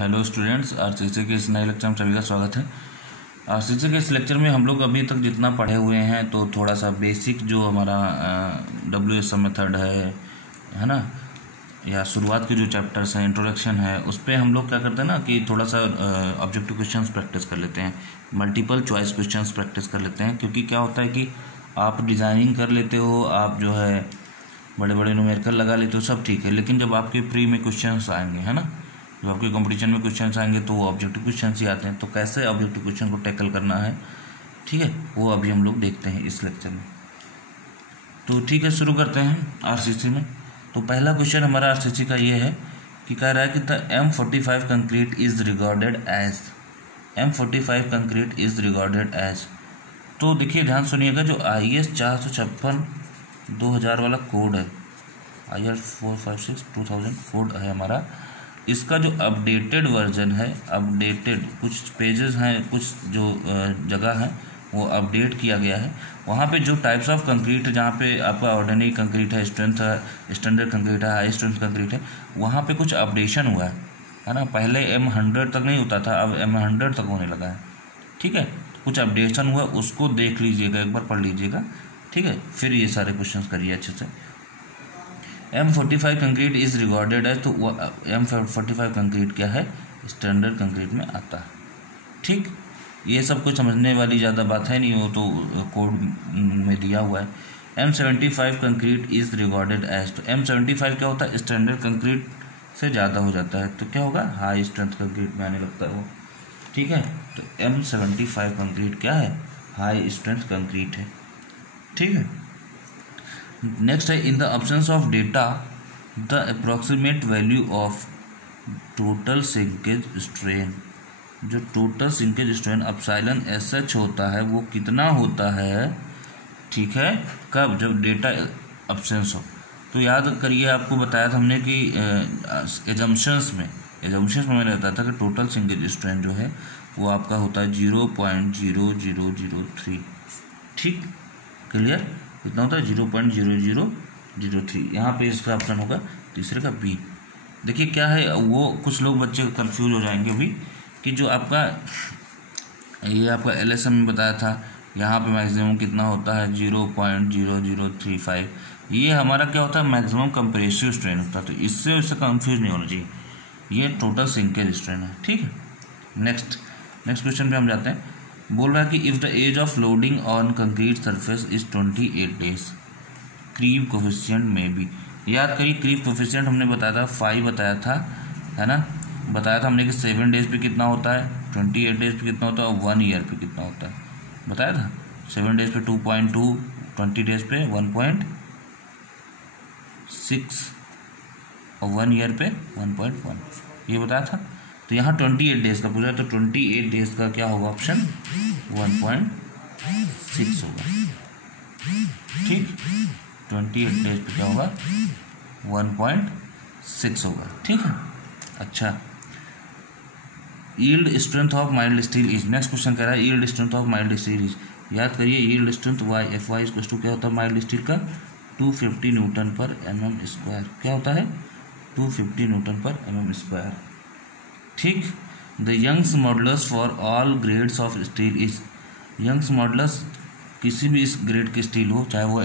Hello students, RCC के इस नए लेक्चर में सभी का स्वागत है। आरसीसी के इस लेक्चर में हम लोग अभी तक जितना पढ़े हुए हैं तो थोड़ा सा बेसिक जो हमारा WSM मेथड है ना, या शुरुआत के जो चैप्टर्स हैं, इंट्रोडक्शन है, उस पर हम लोग क्या करते हैं ना कि थोड़ा सा ऑब्जेक्टिव क्वेश्चंस प्रैक्टिस कर लेते हैं, मल्टीपल चॉइस क्वेश्चंस प्रैक्टिस कर लेते हैं। क्योंकि क्या होता है कि आप डिज़ाइनिंग कर लेते हो, आप जो है बड़े बड़े न्यूमेरिकल लगा लेते हो, सब ठीक है, लेकिन जब आपके प्री में क्वेश्चंस आएंगे, है ना, जब आपके कंपटीशन में क्वेश्चंस आएंगे तो वो ऑब्जेक्टिव क्वेश्चन ही आते हैं। तो कैसे ऑब्जेक्टिव क्वेश्चन को टैकल करना है, ठीक है, वो अभी हम लोग देखते हैं इस लेक्चर में। तो ठीक है, शुरू करते हैं आरसीसी में। तो पहला क्वेश्चन हमारा आरसीसी का ये है कि कह रहा है कि the M45 concrete is regarded as, M45 concrete is regarded as. तो देखिए, ध्यान सुनिएगा, जो IS 456 2000 वाला कोड है, IR 456 2000 कोड है हमारा, इसका जो अपडेटेड वर्जन है, अपडेटेड कुछ पेजेस हैं, कुछ जो जगह है वो अपडेट किया गया है। वहाँ पे जो टाइप्स ऑफ कंक्रीट, जहाँ पे आपका ऑर्डिनरी कंक्रीट है, स्ट्रेंथ है, स्टैंडर्ड कंक्रीट है, हाई स्ट्रेंथ कंक्रीट है, वहाँ पे कुछ अपडेशन हुआ है ना। पहले M100 तक नहीं होता था, अब M100 तक होने लगा है, ठीक है। कुछ अपडेशन हुआ, उसको देख लीजिएगा, एक बार पढ़ लीजिएगा, ठीक है, फिर ये सारे क्वेश्चन करिए अच्छे से। M45 कंक्रीट इज रिगार्डेड है, तो M45 कंक्रीट क्या है, स्टैंडर्ड कंक्रीट में आता है, ठीक। ये सब कुछ समझने वाली ज़्यादा बात है नहीं, वो तो कोड में दिया हुआ है। M75 concrete is regarded as, तो M75 क्या होता है, स्टैंडर्ड कंक्रीट से ज़्यादा हो जाता है, तो क्या होगा, हाई स्ट्रेंथ कंक्रीट में आने लगता है वो, ठीक है। तो M75 कंक्रीट क्या है, हाई स्ट्रेंथ कंक्रीट है, ठीक है। नेक्स्ट है, in the absence of data the approximate value of total sinkage strain. जो total sinkage strain epsilon SH होता है वो कितना होता है, ठीक है, कब, जब डेटा अब्सेंस हो। तो याद करिए, आपको बताया था हमने कि एजम्पशंस में मैंने बताया था कि टोटल सिंकेज स्ट्रेन जो है वो आपका होता है 0.0003, ठीक, क्लियर, कितना होता है 0.0003। यहाँ पे इसका ऑप्शन होगा तीसरे का बी। देखिए क्या है, वो कुछ लोग बच्चे कंफ्यूज हो जाएंगे अभी कि जो आपका ये आपका LSM में बताया था, यहाँ पे मैक्सिमम कितना होता है 0.0035, ये हमारा क्या होता है, मैक्सिमम कंप्रेसिव स्ट्रेन होता है। तो इससे कंफ्यूज नहीं होना चाहिए, ये टोटल सिंकेज स्ट्रेन है, ठीक है। नेक्स्ट क्वेश्चन पे हम जाते हैं। बोल रहा है कि if the age of loading on concrete surface is 28 days, creep coefficient में बी। याद करिए, क्रीप कोफिशिएंट हमने बताया था 5 बताया था, है ना, बताया था हमने कि 7 डेज पे कितना होता है, 28 डेज पे कितना होता है, और 1 ईयर पे कितना होता है, बताया था। 7 डेज पे 2.2, 20 डेज पे 1.6 और 1 ईयर पे 1.1, ये बताया था। तो यहाँ 28 डेज का पूछा, तो 28 डेज का क्या होगा, ऑप्शन 1.6 होगा, ठीक। 28 डेज पे क्या होगा, 1.6 होगा, ठीक है। अच्छा, yield strength of mild steel is, next question कह रहा है yield strength of mild steel is. याद करिए, yield strength FY equal to क्या होता है माइल्ड स्टील का, 250 न्यूटन पर mm स्क्वायर, क्या होता है 250 न्यूटन पर mm स्क्वायर, ठीक। The Young's modulus for all grades of steel is, Young's modulus किसी भी इस ग्रेड की स्टील हो, चाहे वो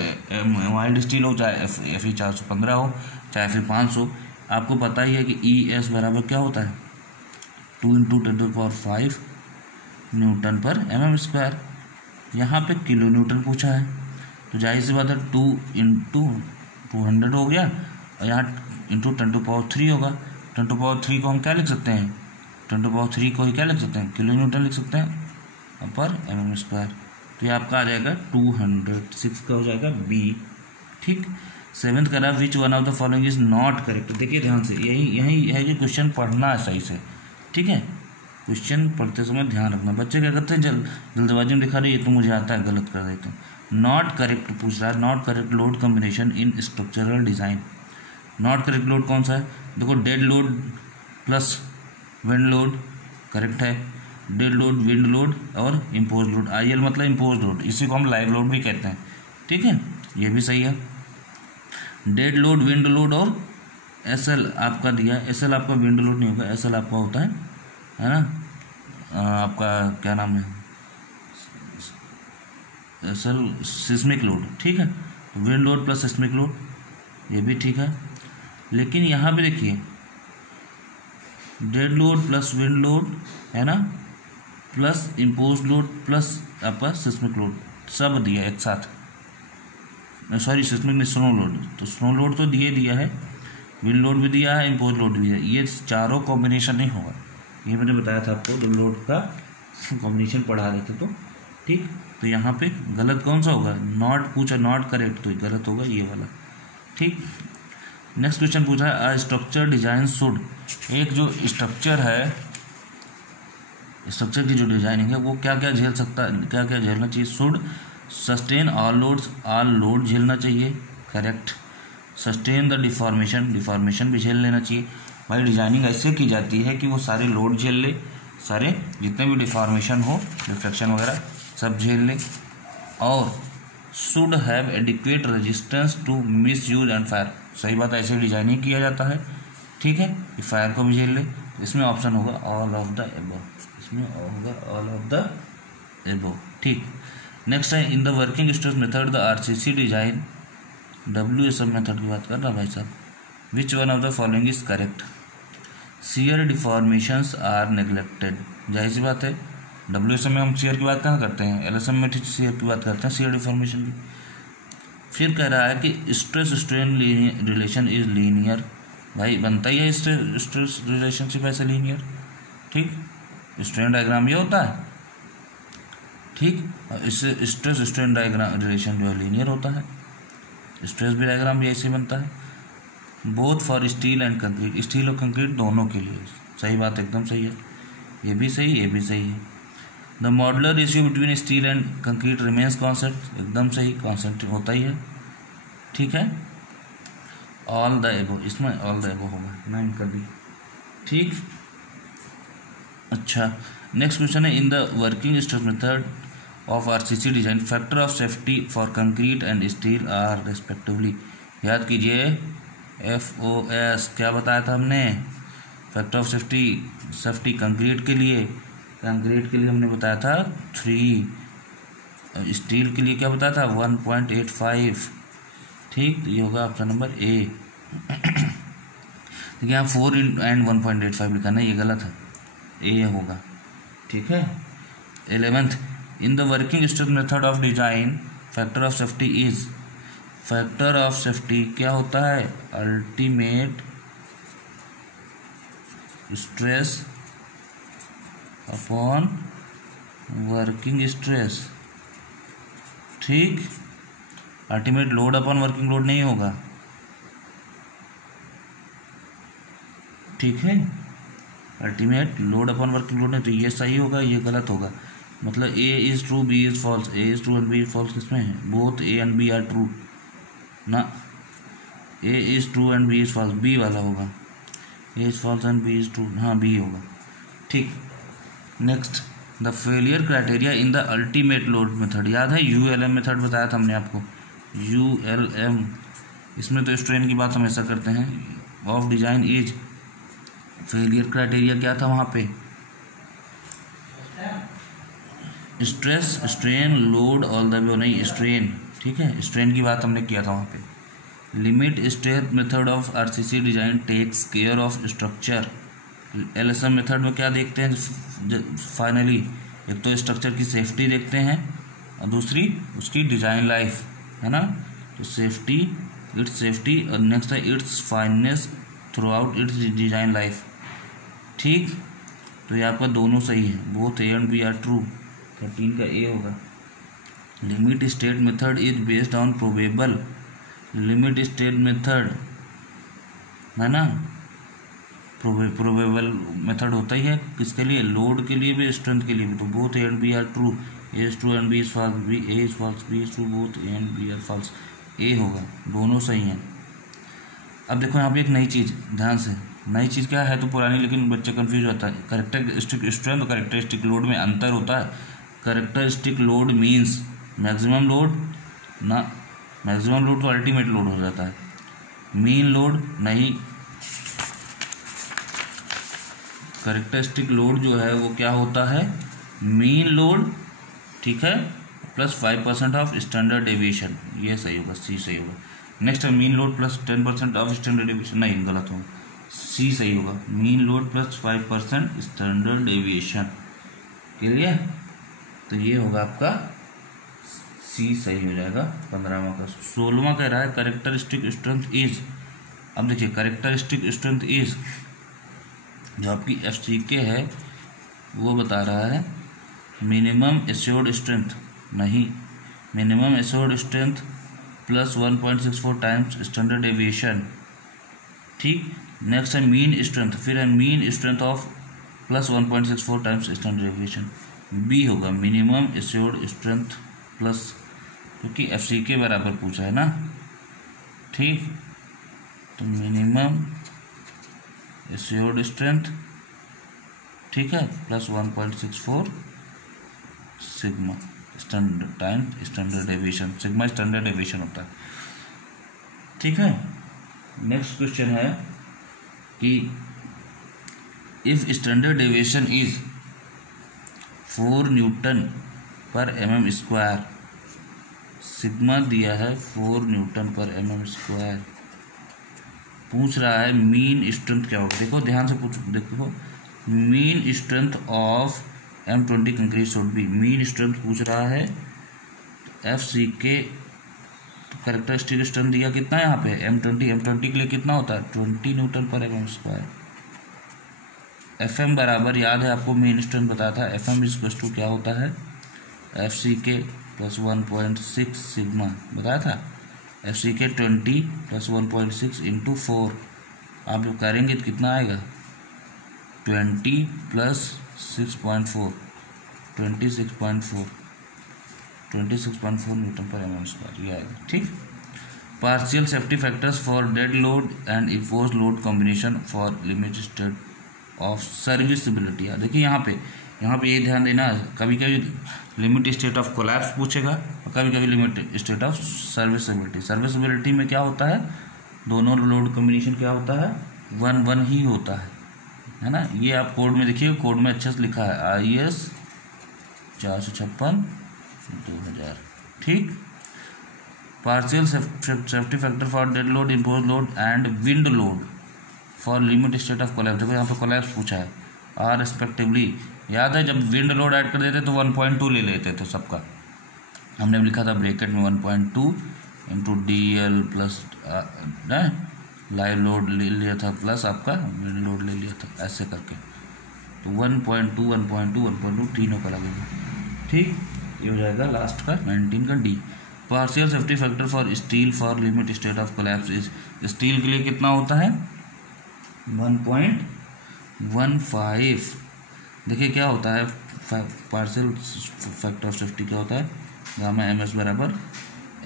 माइल्ड स्टील हो, चाहे Fe 415 हो, चाहे Fe 500, आपको पता ही है कि ES बराबर क्या होता है 2 × 10⁵ न्यूटन पर mm स्क्वायर। यहाँ पे किलो न्यूटन पूछा है, तो जाहिर सी बात है 2 × 200 हो गया, और यहाँ × 10⁻³ होगा। 10⁻³ को हम क्या लिख सकते हैं, 10⁻³ को ही क्या लिख सकते हैं, किलो न्यूटन लिख सकते हैं पर mm स्क्वायर। तो ये आपका आ जाएगा 206 का हो जाएगा बी, ठीक। 7th करा, विच one of the following is not correct. देखिए ध्यान से, यही है कि क्वेश्चन पढ़ना है सही से, ठीक है। क्वेश्चन पढ़ते समय ध्यान रखना। बच्चे क्या करते हैं, जल्दबाजी में दिखा रही है तो मुझे आता है, गलत कर देते हैं। नॉट करेक्ट पूछ रहा है, not correct load combination in structural design. Not correct load कौन सा है, देखो, dead load plus wind load correct है, डेड लोड, विंड लोड और इम्पोज लोड। IL मतलब इम्पोज लोड, इसी को हम लाइव लोड भी कहते हैं, ठीक है, ये भी सही है। डेड लोड, विंड लोड और एस एल आपका दिया, एस एल आपका विंड लोड नहीं होगा, एस एल आपका होता है ना, आपका क्या नाम है, एस एल सिस्मिक लोड, ठीक है। Wind load plus seismic load, ये भी ठीक है। लेकिन यहाँ पे देखिए dead load plus wind load है ना, प्लस इम्पोज लोड प्लस आपका सिस्मिक लोड सब दिया एक साथ, सॉरी सिस्मिक में स्नो लोड, तो स्नो लोड तो दिया है, विंड लोड भी दिया है, इम्पोज लोड भी है, ये चारों कॉम्बिनेशन नहीं होगा। ये मैंने बताया था आपको, तो लोड का कॉम्बिनेशन पढ़ा रहे थे तो ठीक। तो यहाँ पे गलत कौन सा होगा, नॉट पूछा, नॉट करेक्ट, तो गलत होगा ये वाला, ठीक। नेक्स्ट क्वेश्चन पूछा है अ स्ट्रक्चर डिजाइन शुड, एक जो स्ट्रक्चर है, स्ट्रक्चर की जो डिजाइनिंग है वो क्या क्या झेल सकता है, क्या क्या झेलना चाहिए। Should sustain all loads, all load झेलना चाहिए, correct. Sustain the deformation, deformation भी झेल लेना चाहिए। भाई डिजाइनिंग ऐसे की जाती है कि वो सारे लोड झेल ले, सारे जितने भी डिफॉर्मेशन हो, रिफ्लेक्शन वगैरह सब झेल ले। और should have adequate resistance to misuse and fire, सही बात है, ऐसे डिजाइनिंग किया जाता है, ठीक है, कि फायर को भी झेल ले। इसमें ऑप्शन होगा ऑल ऑफ द एबव, इसमें होगा ऑल ऑफ द एबव, ठीक। नेक्स्ट है in the working stress method the RCC design, WSM method की बात कर रहा भाई साहब, which one of the following is correct. Shear deformations are neglected, जाहिर सी बात है, WSM में हम शियर की बात कहाँ करते हैं, LSM में शियर की बात करते हैं, शियर डिफॉर्मेशन की। फिर कह रहा है कि stress strain relation is linear, भाई बनता ही है स्ट्रेस रिलेशनशिप ऐसे लीनियर, ठीक। स्ट्रेन डायग्राम ये होता है, ठीक, इससे स्ट्रेस स्ट्रेन डायग्राम रिलेशन जो है लीनियर होता है, स्ट्रेस भी डायग्राम भी ऐसे बनता है। Both for steel and concrete, steel और कंक्रीट दोनों के लिए, सही बात एकदम सही है, ये भी सही, ये भी सही है। The modular ratio between steel and concrete remains constant, एकदम सही, कॉन्सेंट होता ही है, ठीक है। ऑल द एबो, इसमें ऑल द एबो होगा, 9 कर दी, ठीक। अच्छा नेक्स्ट क्वेश्चन है in the working stress method of RCC design factor of safety for concrete and steel are respectively, याद कीजिए FOS क्या बताया था हमने, फैक्टर ऑफ सेफ्टी कंक्रीट के लिए हमने बताया था 3, स्टील के लिए क्या बताया था 1.85, ठीक। तो ये होगा ऑप्शन नंबर A। देखिए यहाँ 4 एंड 1.85 लिखा ना, ये गलत है, A होगा, ठीक है। 11th in the working stress method of design factor of safety is, factor of safety क्या होता है, ultimate stress upon working stress, ठीक। Ultimate load upon working load नहीं होगा, ठीक है, ultimate load upon working load नहीं, तो ये सही होगा, ये गलत होगा। मतलब A is true, B is false, A is true and B is false किसमें है, both A and B are true ना, A is true and B is false, B वाला होगा, A is false and B is true, हाँ B होगा, ठीक। Next the failure criteria in the ultimate load method, याद है ULM method बताया था हमने आपको, ULM, इसमें तो स्ट्रेन की बात हमेशा करते हैं, of design is, failure criteria क्या था वहाँ पे, stress strain load all the way, नहीं स्ट्रेन, ठीक है, स्ट्रेन की बात हमने किया था वहाँ पे। Limit state method of RCC design takes care of structure, LSM method में क्या देखते हैं फाइनली, एक तो स्ट्रक्चर की सेफ्टी देखते हैं और दूसरी उसकी डिजाइन लाइफ, है ना, तो सेफ्टी, इट्स सेफ्टी, और नेक्स्ट है it's fineness throughout its design life, ठीक। तो ये आपका दोनों सही है, both A and B are true, 13 का A होगा। Limit state method is based on probable, limit state method है ना, प्रोबेबल मेथड होता ही है, किसके लिए, लोड के लिए भी स्ट्रेंथ के लिए भी, तो both A and B are true, A is true and B is false, A is false, B is true, both A and B are false, A होगा, दोनों सही हैं। अब देखो यहाँ पे एक नई चीज़, ध्यान से, नई चीज़ क्या है तो पुरानी, लेकिन बच्चे कंफ्यूज होता है। कैरेक्टरिस्टिक स्ट्रेंथ और कैरेक्टरिस्टिक लोड में अंतर होता है। Characteristic load means maximum load ना, मैक्सिमम लोड तो अल्टीमेट लोड हो जाता है, मीन लोड नहीं, कैरेक्टरिस्टिक लोड जो है वो क्या होता है, मीन लोड, ठीक है, प्लस 5% ऑफ स्टैंडर्ड डेविएशन, ये सही होगा, सी सही होगा। नेक्स्ट है mean load plus 10% of standard deviation, नहीं गलत होगा, सी सही होगा, mean load plus 5% standard deviation, clear. तो ये होगा आपका सी सही हो जाएगा 15वां का। 16वां कह रहा है कैरेक्टरिस्टिक स्ट्रेंथ इज, अब देखिए कैरेक्टरिस्टिक स्ट्रेंथ इज जो आपकी FCK है वो बता रहा है मिनिमम एश्योर्ड स्ट्रेंथ, नहीं, minimum assured strength plus 1.64 times standard deviation, ठीक। नेक्स्ट है मीन स्ट्रेंथ, फिर है mean strength of plus 1.64 times standard deviation, B होगा मिनिमम एश्योर्ड स्ट्रेंथ प्लस, क्योंकि FCK बराबर पूछा है ना, ठीक। तो मिनिमम एश्योर्ड स्ट्रेंथ, ठीक है, plus 1.64 sigma standard time standard deviation, sigma standard deviation होता है, ठीक है। नेक्स्ट क्वेश्चन है कि if standard deviation is 4 Newton पर mm स्क्वायर, सिग्मा दिया है 4 न्यूटन पर mm स्क्वायर, पूछ रहा है मीन स्ट्रेंथ क्या होगा। देखो ध्यान से पूछ, देखो mean strength of M20 concrete should be, mean strength पूछ रहा है, FCK कैरेक्टरिस्टिक स्ट्रेंथ दिया कितना है यहाँ पे M20 के लिए कितना होता है 20 न्यूटन पर mm स्क्वायर। FM बराबर याद है आपको, मेन स्ट्रेंथ बताया था, FM इक्वल्स टू क्या होता है FCK प्लस 1.6 सिग्मा बताया था, FCK 20 प्लस 1.6 इंटू 4, आप जो करेंगे तो कितना आएगा 20 प्लस 6.4 26.4 न्यूटन पर mm स्क्वायर, ये आएगा, ठीक। Partial safety factors for dead load and impose load combination for limit state of serviceability. देखिए यहाँ पे ये ध्यान देना, कभी कभी लिमिट स्टेट ऑफ कोलैप्स पूछेगा और कभी कभी limit state of serviceability. Serviceability में क्या होता है, दोनों लोड कॉम्बिनेशन क्या होता है 1-1 ही होता है ना। ये आप कोड में देखिए, कोड में अच्छे से लिखा है IS 456/2000, ठीक। Partial safety factor for dead load, impose load and wind load for limit state of collapse, देखो यहाँ पे कोलैप्स पूछा है, आर रेस्पेक्टिवली। याद है जब विंड लोड ऐड कर देते तो 1.2 ले लेते थे सबका, हमने लिखा था ब्रैकेट में 1.2 into DL plus live load ले लिया था प्लस आपका विंड लोड ले लिया था, ऐसे करके। तो 1.2 तीनों का लगेगा, ठीक। ये हो जाएगा लास्ट का 19 का D। Partial safety factor for steel for limit state of collapse is, steel के लिए कितना होता है 1.15। देखिए क्या होता है पार्शियल फैक्टर ऑफ सेफ्टी क्या होता है, गामा MS बराबर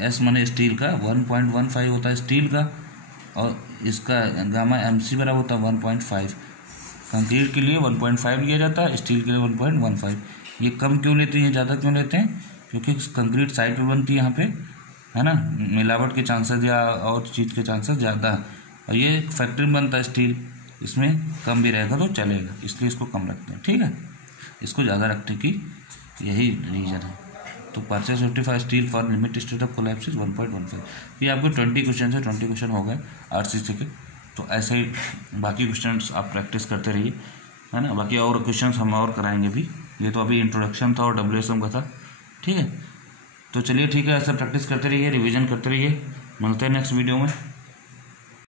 S माने स्टील का 1.15 होता है स्टील का, और इसका गामा MC बराबर होता है 1.5। कंक्रीट के लिए 1.5 लिया जाता है, स्टील के लिए 1.15। ये कम क्यों लेते हैं, ज़्यादा क्यों लेते हैं, क्योंकि कंक्रीट साइड पे बनती है यहाँ पे, है ना, मिलावट के चांसेस या और चीज़ के चांसेस ज़्यादा है, और ये फैक्ट्री में बनता है स्टील, इसमें कम भी रहेगा तो चलेगा, इसलिए इसको कम रखते हैं, ठीक है। इसको ज़्यादा रखने की यही रीज़न है। तो partial safety for steel for limit state of collapse is 1.15। ये आपको 20 क्वेश्चन है, 20 क्वेश्चन हो गए RCC के। तो ऐसे ही बाकी क्वेश्चन आप प्रैक्टिस करते रहिए, है ना। बाकी और क्वेश्चन हम और कराएंगे भी, ये तो अभी इंट्रोडक्शन था और WSM का था, ठीक है। तो चलिए ठीक है, ऐसे प्रैक्टिस करते रहिए, रिविजन करते रहिए, मिलते हैं नेक्स्ट वीडियो में।